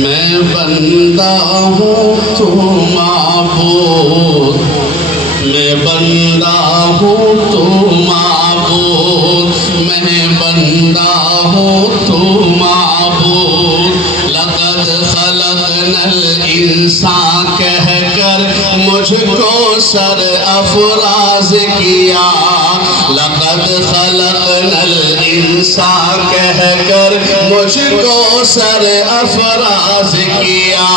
میں بندہ ہوں تو معبود، میں بندہ ہوں تو معبود، میں بندہ ہوں تو معبود۔ لقد خلقنا الانسان کہہ کر مجھ کو سر افراز کیا، لقد خلقنا الانسان کہہ کر مجھ کو سر افراز کیا۔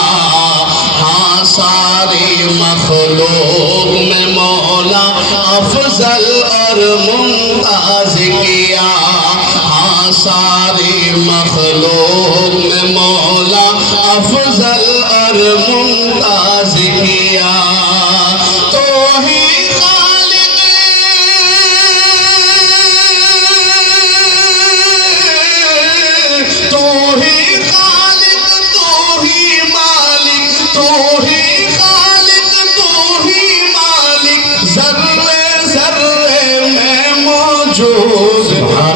ہاں ساری مخلوق میں مولا افضل اور ممتاز کیا، ہاں ساری مخلوق میں مولا افضل اور ممتاز کیا۔ تو ہی خالق تو ہی خالق تو ہی مالک، تو ہی خالق تو ہی مالک، ذرے ذرے میں موجود، میں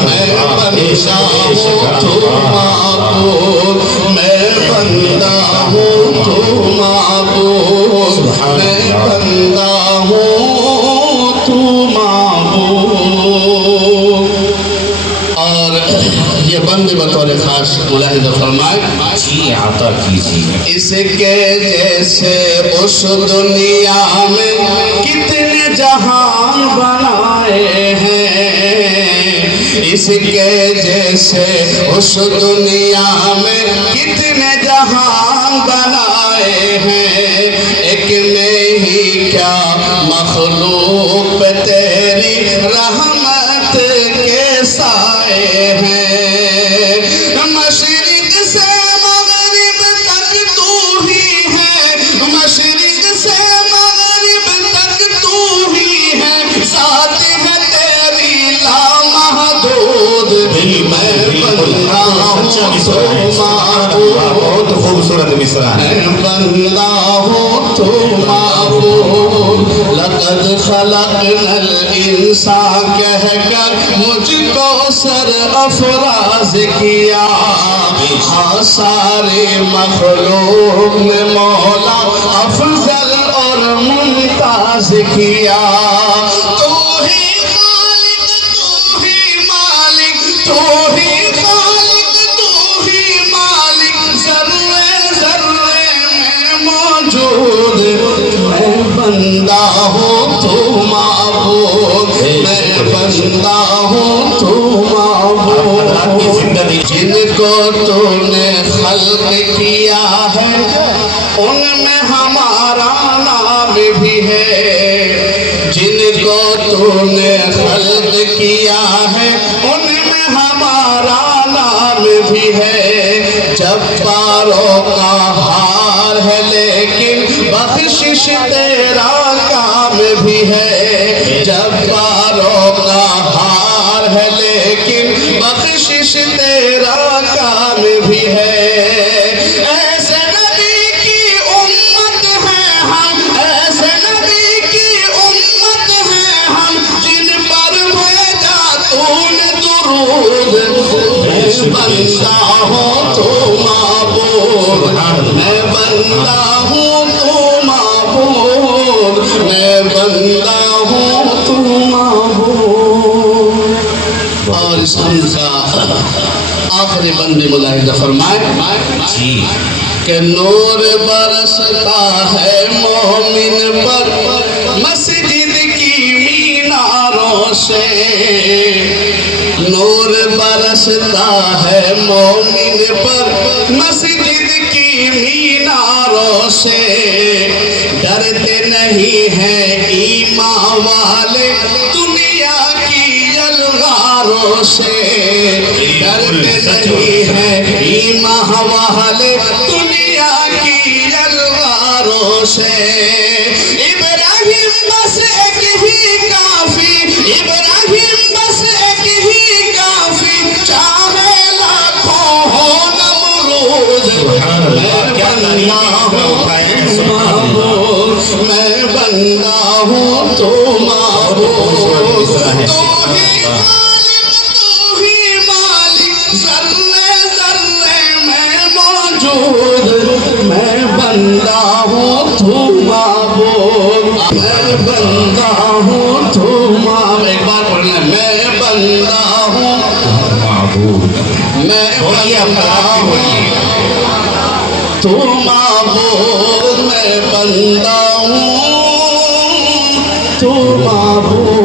بندہ ہوں تو معبود، میں بندہ ہوں تو معبود، میں بندہ ہوں تو معبود۔ اور یہ بندے بطور خاص ملاحظہ فرمائے، جی عطا کیجیے۔ اس کے جیسے اس دنیا میں کتنے جہان بنائے ہیں، اس کے جیسے اس دنیا میں کتنے جہان بنائے ہیں، ایک میں ہی کیا مخلوق پہ تیری رحمت کے سائے ہیں۔ مشرق سے مغرب تک تو ہی ہے، مشرق سے مغرب تک تو ہی ہے، ذات ہے تیری لامحدود، میں بندہ ہوں تو معبود، بہت خوبصورت مصرع ہے۔ میں بندہ ہوں تو معبود۔ لقد خلقنا الانسان کہہ کر مجھ کو سر افراز کیا، ہاں سارے مخلوق میں مولا افضل اور ممتاز کیا۔ تو ہی خالق تو ہی مالک، تو ہی خالق تو ہی مالک، ذرے ذرے میں موجود، میں بندہ ہوں تو معبود، میں بندہ ہوں تو معبود۔ جن کو تو نے خلق کیا ہے ان میں ہمارا نام بھی ہے، جن کو تو نے خلق کیا ہے ان میں ہمارا نام بھی ہے۔ جباروں کا ہار ہے لیکن بخشش تیرا کام بھی ہے، جباروں کا ہار ہے لیکن بخشش تیرا کام بھی ہے۔ ایسے نبی کی امت ہے ہم، ایسے نبی کی امت ہے ہم، جن پر بھیجا تو نے درود، میں بندہ ہوں تو معبود، میں بندہ ہوں تو معبود، میں بندہ ہوں تو معبود۔ اور اس حمد کا آخری بندے ملاحظہ فرمائے، جی کہ نور برستا ہے مومن پر مسجد کی میناروں سے، نور برستا ہے مومن پر مسجد کی میناروں سے، ڈرتے نہیں ہیں ایمان والے دنیا کی یلغاروں سے، ڈرتے نہیں ہیں ایمان والے دنیا کی یلغاروں سے۔ ابراہیم بس ایک ہی کافی، ابراہیم بس ایک ہی کافی، چاہے لاکھوں ہو نمرود، میں بندہ ہوں تو معبود، تو ہی خالق تو ہی مالک، ذرے ذرے میں موجود، بندہ ہوں تو معبود میں بندہ ہوں تو معبود ایک بار پڑھنا ہے میں بندہ ہوں معبود میں بندہ ہوں تو معبود میں بندہ ہوں تو معبود